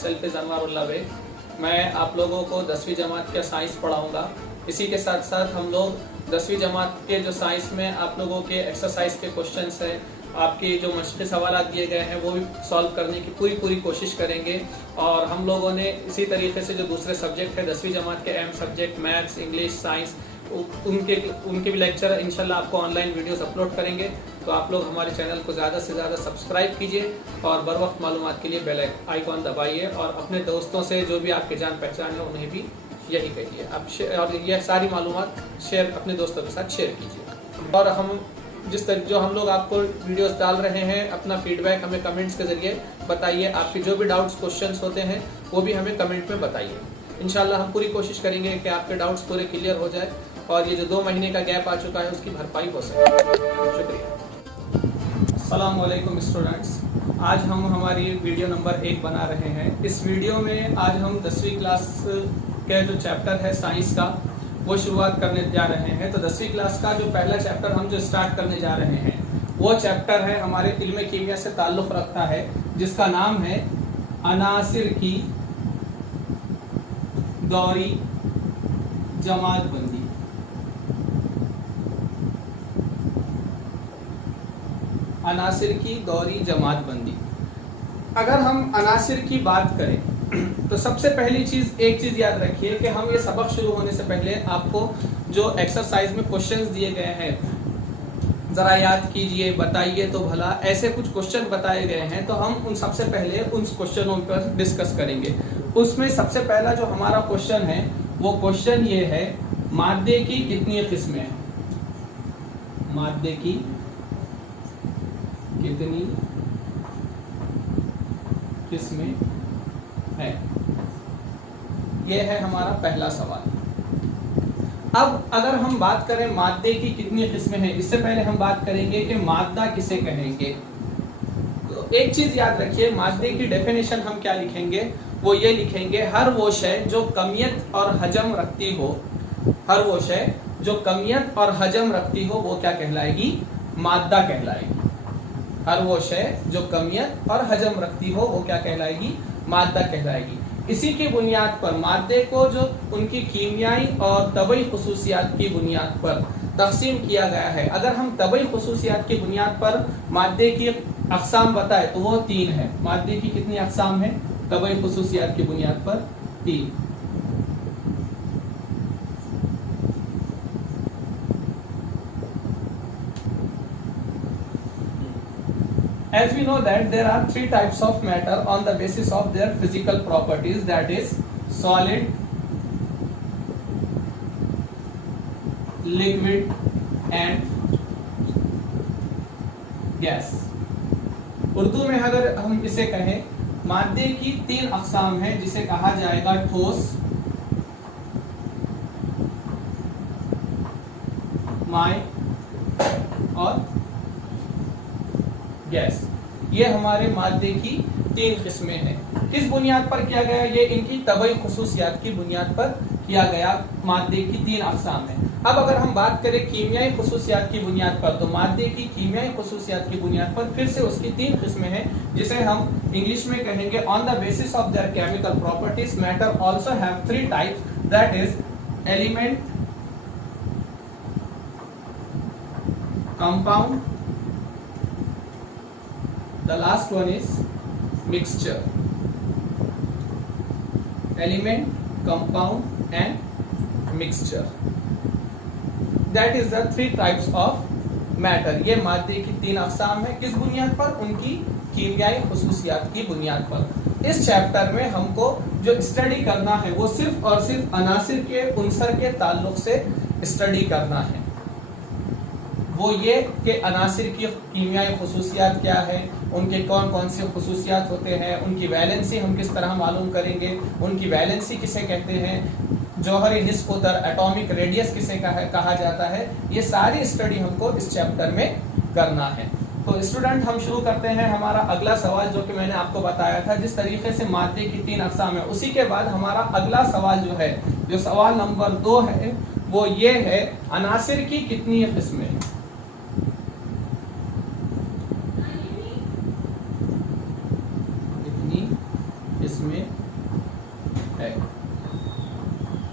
Self is अनवारुल्लाह bag. मैं आप लोगों को 10वीं जमात का साइंस पढ़ाऊंगा। इसी के साथ साथ हम लोग 10वीं जमात के जो साइंस में आप लोगों के एक्सरसाइज के क्वेश्चंस हैं, आपके जो मशक़ी सवाल दिए गए हैं वो भी सॉल्व करने की पूरी कोशिश करेंगे। और हम लोगों ने इसी तरीके से जो दूसरे सब्जेक्ट है 10वीं जमात के अहम सब्जेक्ट मैथ्स, इंग्लिश, साइंस, उनके भी लेक्चर इंशाल्लाह आपको ऑनलाइन वीडियोस अपलोड करेंगे। तो आप लोग हमारे चैनल को ज़्यादा से ज़्यादा सब्सक्राइब कीजिए और बर वक्त मालूमात के लिए बेल आइकॉन दबाइए और अपने दोस्तों से जो भी आपके जान पहचान है उन्हें भी यही कहिए आप और यह सारी मालूमात शेयर अपने दोस्तों के साथ शेयर कीजिए। और हम जो हम लोग आपको वीडियोस डाल रहे हैं, अपना फीडबैक हमें कमेंट्स के ज़रिए बताइए। आपके जो भी डाउट्स क्वेश्चंस होते हैं वो भी हमें कमेंट में बताइए। इंशाल्लाह हम पूरी कोशिश करेंगे कि आपके डाउट्स पूरे क्लियर हो जाए और ये जो 2 महीने का गैप आ चुका है उसकी भरपाई हो सके। शुक्रिया। अस्सलाम वालेकुम स्टूडेंट्स, आज हम हमारी वीडियो नंबर 1 बना रहे हैं। इस वीडियो में आज हम 10वीं क्लास के जो चैप्टर है साइंस का वो शुरुआत करने जा रहे हैं। तो 10वीं क्लास का जो पहला चैप्टर हम जो स्टार्ट करने जा रहे हैं वो चैप्टर है हमारे इल्म कीमिया से ताल्लुक़ रखता है, जिसका नाम है अनासिर की दौरी जमातबंदी। अनासिर की दौरी जमातबंदी। अगर हम अनासिर की बात करें तो सबसे पहली एक चीज याद रखिए कि हम ये सबक शुरू होने से पहले आपको जो एक्सरसाइज में क्वेश्चंस दिए गए हैं जरा याद कीजिए, बताइए तो भला। ऐसे कुछ क्वेश्चन बताए गए हैं तो हम उन सबसे पहले उन क्वेश्चनों पर डिस्कस करेंगे। उसमें सबसे पहला जो हमारा क्वेश्चन है वो क्वेश्चन ये है, मादे की कितनी किस्में हैं? मादे की कितनी किस्में है? ये है हमारा पहला सवाल। अब अगर हम बात करें मादे की कितनी किस्में हैं, इससे पहले हम बात करेंगे कि मादा किसे कहेंगे। तो एक चीज याद रखिए, मादे की डेफिनेशन हम क्या लिखेंगे, वो ये लिखेंगे, हर वो शय जो कमियत और हजम रखती हो, हर वो शय जो कमियत और हजम रखती हो वो क्या कहलाएगी? मादा कहलाएगी। हर वो शय जो कमियत और हजम रखती हो वो क्या कहलाएगी? मादा कहलाएगी। इसी की बुनियाद पर मादे को जो उनकी कीमियाई और तबई खुसूसियात की बुनियाद पर तकसीम किया गया है। अगर हम तबई खुसूसियात की बुनियाद पर मादे की अक़साम बताए तो वो 3 है। मादे की कितनी अक़साम है तबई खुसूसियात की बुनियाद पर? 3। As we know that there are 3 types of matter on the basis of their physical properties, that is solid, liquid and gas. Urdu में अगर हम इसे कहें, मादे की 3 अक़साम हैं जिसे कहा जाएगा ठोस, माय और गैस। ये हमारे मादे की 3 किस्में हैं। किस बुनियाद पर किया गया? ये इनकी तबई खुसूसियात की बुनियाद पर किया गया। मादे की 3 अक़साम है। अब अगर हम बात करें कीमियाई खुसूसियात की बुनियाद पर, तो मादे की कीमियाई खुसूसियात की बुनियाद पर फिर से उसकी 3 किस्में हैं, जिसे हम इंग्लिश में कहेंगे on the basis of their chemical properties matter also have 3 types, that is element, compound, the last one is mixture. Element, compound and mixture. That is the 3 types of matter. ये मादे की 3 अक़साम है। किस बुनियाद पर? उनकी कीमियाई खुसूसियात की बुनियाद पर। इस चैप्टर में हमको जो स्टडी करना है वो सिर्फ और सिर्फ अनासिर के उनसर के ताल्लुक से स्टडी करना है। वो ये कि अनासिर की कीमियाई खुसूसियात क्या है, उनके कौन कौन से खुसूसियात होते हैं, उनकी वैलेंसी हम किस तरह मालूम करेंगे, उनकी वैलेंसी किसे कहते हैं, जौहरी निस्बत एटॉमिक रेडियस किसे कहा जाता है। ये सारी स्टडी हमको इस चैप्टर में करना है। तो स्टूडेंट हम शुरू करते हैं हमारा अगला सवाल, जो कि मैंने आपको बताया था जिस तरीके से मादे की 3 अक़साम है। उसी के बाद हमारा अगला सवाल जो है, जो सवाल नंबर 2 है, वो ये है, अनासिर की कितनी किस्में हैं? इसमें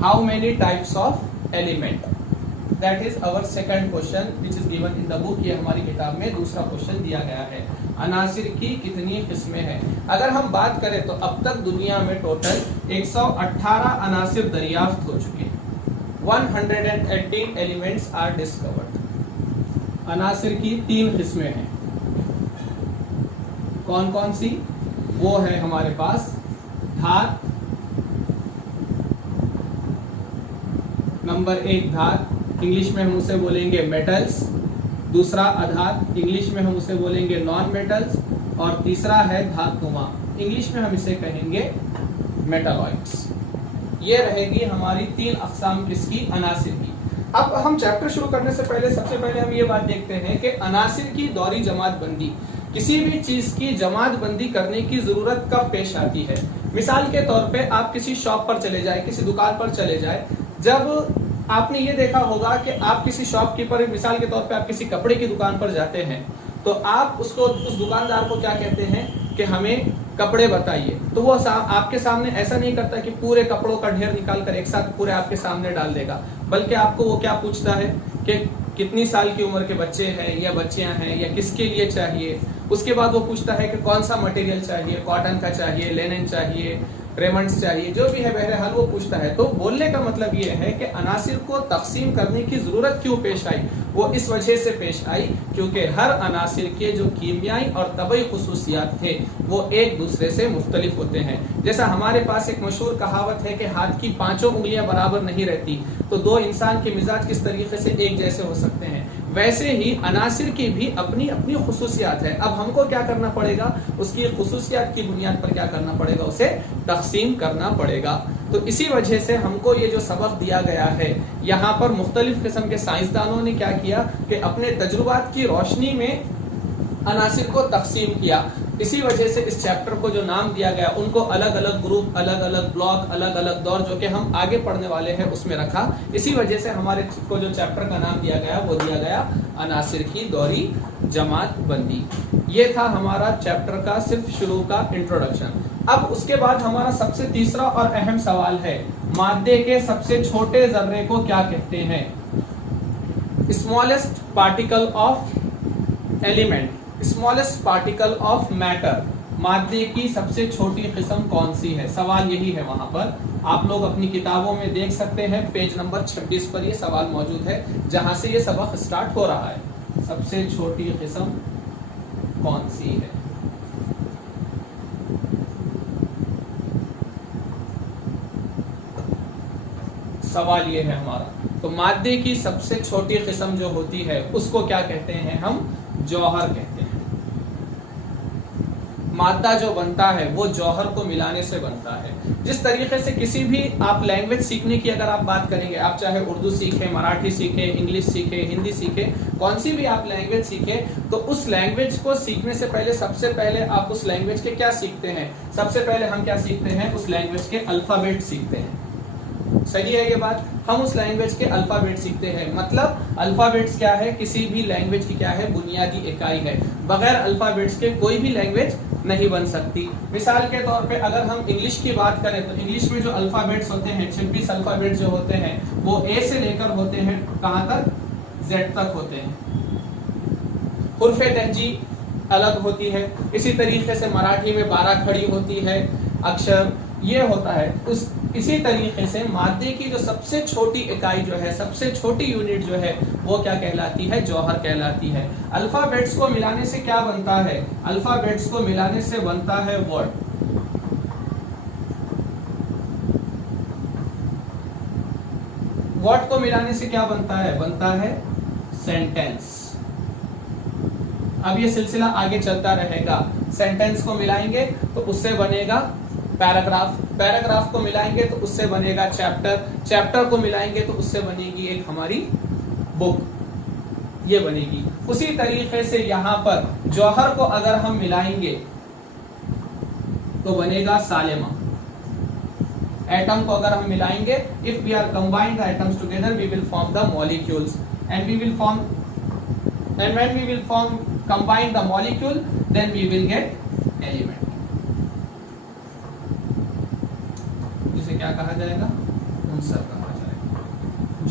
how many types of element, that is our second question which is given in the book. ये हमारी किताब में दूसरा क्वेश्चन दिया गया है। अनासिर की कितनी किस्में हैं? अगर हम बात करें तो अब तक दुनिया में टोटल 118 अनासिर दरियाफ्त हो चुके हैं। 118 एलिमेंट्स आर डिस्कवर्ड। अनासिर की 3 किस्में हैं। कौन कौन सी? वो है हमारे पास धात, नंबर 1 धात, इंग्लिश में हम उसे बोलेंगे मेटल्स। दूसरा अधात, इंग्लिश में हम उसे बोलेंगे नॉन मेटल्स। और तीसरा है धातुमा, इंग्लिश में हम इसे कहेंगे मेटालॉइड्स। ये रहेगी हमारी 3 अक़साम किसकी? अनासिर की। अब हम चैप्टर शुरू करने से पहले सबसे पहले हम ये बात देखते हैं कि अनासिर की दौरी जमात बंदी, किसी भी चीज की जमात बंदी करने की जरूरत कब पेश आती है? मिसाल के तौर पे आप किसी शॉप पर चले जाए, किसी दुकान पर चले जाए, जब आपने ये देखा होगा कि आप किसी शॉपकीपर, मिसाल के तौर पे आप किसी कपड़े की दुकान पर जाते हैं, तो आप उसको, उस दुकानदार को क्या कहते हैं कि हमें कपड़े बताइए। तो वो आपके सामने ऐसा नहीं करता कि पूरे कपड़ों का ढेर निकाल कर एक साथ पूरे आपके सामने डाल देगा, बल्कि आपको वो क्या पूछता है कि कितनी साल की उम्र के बच्चे हैं या बच्चियां हैं या किसके लिए चाहिए। उसके बाद वो पूछता है कि कौन सा मटेरियल चाहिए, कॉटन का चाहिए, लेनिन चाहिए, रेमंड्स चाहिए, जो भी है बहरहाल वो पूछता है। तो बोलने का मतलब ये है कि अनासिर को तकसीम करने की जरूरत क्यों पेश आई? वो इस वजह से पेश आई क्योंकि हर अनासिर के जो कीमियाई और तबई खुसूसियात थे वो एक दूसरे से मुख्तलिफ होते हैं। जैसा हमारे पास एक मशहूर कहावत है कि हाथ की 5 उंगलियां बराबर नहीं रहती, तो 2 इंसान के मिजाज किस तरीके से एक जैसे हो सकते हैं, वैसे ही अनासिर की भी अपनी अपनी खुसूसियात है। अब हमको क्या करना पड़ेगा? उसकी खुसूसियात की बुनियाद पर क्या करना पड़ेगा? उसे तकसीम करना पड़ेगा। तो इसी वजह से हमको ये जो सबक दिया गया है, यहाँ पर मुख्तलिफ किस्म के साइंसदानों ने क्या किया कि अपने तजुर्बात की रोशनी में अनासिर को तकसीम किया। इसी वजह से इस चैप्टर को जो नाम दिया गया, उनको अलग अलग ग्रुप, अलग अलग ब्लॉक, अलग अलग दौर, जो कि हम आगे पढ़ने वाले हैं उसमें रखा। इसी वजह से हमारे को जो चैप्टर का नाम दिया गया वो दिया गया अनासिर की दौरी जमात बंदी। ये था हमारा चैप्टर का सिर्फ शुरू का इंट्रोडक्शन। अब उसके बाद हमारा सबसे तीसरा और अहम सवाल है, मादे के सबसे छोटे जर्रे को क्या कहते हैं? Smallest particle of element, smallest particle of matter, मादे की सबसे छोटी किस्म कौन सी है? सवाल यही है। वहां पर आप लोग अपनी किताबों में देख सकते हैं, पेज नंबर 26 पर ये सवाल मौजूद है, जहां से ये सबक स्टार्ट हो रहा है। सबसे छोटी किस्म कौन सी है? सवाल ये है हमारा। तो मादे की सबसे छोटी किस्म जो होती है उसको क्या कहते हैं? हम जौहर कहते हैं। मादा जो बनता है वो जौहर को मिलाने से बनता है। जिस तरीके से किसी भी आप लैंग्वेज सीखने की अगर आप बात करेंगे, आप चाहे उर्दू सीखें, मराठी सीखें, इंग्लिश सीखें, हिंदी सीखें, कौन सी भी आप लैंग्वेज सीखें, तो उस लैंग्वेज को सीखने से पहले सबसे पहले आप उस लैंग्वेज के क्या सीखते हैं? सबसे पहले हम क्या सीखते हैं? उस लैंग्वेज के अल्फाबेट सीखते हैं। सही है ये बात? हम उस लैंग्वेज के अल्फाबेट सीखते हैं। मतलब अल्फाबेट्स क्या है? किसी भी लैंग्वेज की क्या है? बुनियादी इकाई है। बगैर अल्फाबेट्स के कोई भी लैंग्वेज नहीं बन सकती। मिसाल के तौर पे अगर हम इंग्लिश की बात करें तो इंग्लिश में जो अल्फाबेट्स होते हैं, 26 अल्फाबेट्स जो होते हैं, वो ए से लेकर होते हैं कहां तक? जेड तक होते हैं। हुर्फ तहजी अलग होती है। इसी तरीके से मराठी में 12 खड़ी होती है अक्षर, ये होता है। इसी तरीके से मादे की जो सबसे छोटी इकाई जो है, सबसे छोटी यूनिट जो है, वो क्या कहलाती है? जौहर कहलाती है। अल्फाबेट्स को मिलाने से क्या बनता है? अल्फाबेट्स को मिलाने से बनता है वर्ड। वर्ड को मिलाने से क्या बनता है? बनता है सेंटेंस। अब ये सिलसिला आगे चलता रहेगा। सेंटेंस को मिलाएंगे तो उससे बनेगा पैराग्राफ, पैराग्राफ को मिलाएंगे तो उससे बनेगा चैप्टर, चैप्टर को मिलाएंगे तो उससे बनेगी एक हमारी बुक, ये बनेगी। उसी तरीके से यहाँ पर जौहर को अगर हम मिलाएंगे तो बनेगा सालेमा। एटम को अगर हम मिलाएंगे, if we are combined the atoms together we will form the molecules and we will form, and when we will form combine the molecule then we will get element. क्या कहा जाएगा? उनसर का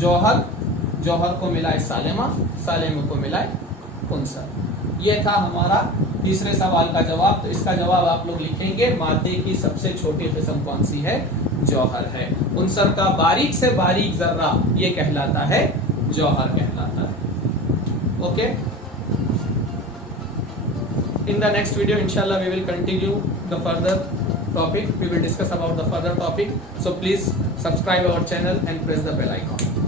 जौहर, जौहर को मिला है सालेमा, सालेमा को मिला है उनसर। ये था हमारा तीसरे सवाल का जवाब। तो इसका जवाब आप लोग लिखेंगे, मादे की सबसे छोटी किस्म कौन सी है? जौहर है। उनसर का बारीक से बारीक जर्रा ये कहलाता है जौहर कहलाता है। Okay, in the next video inshallah we will continue the further topic, we will discuss about the further topic, so please subscribe our channel and press the bell icon.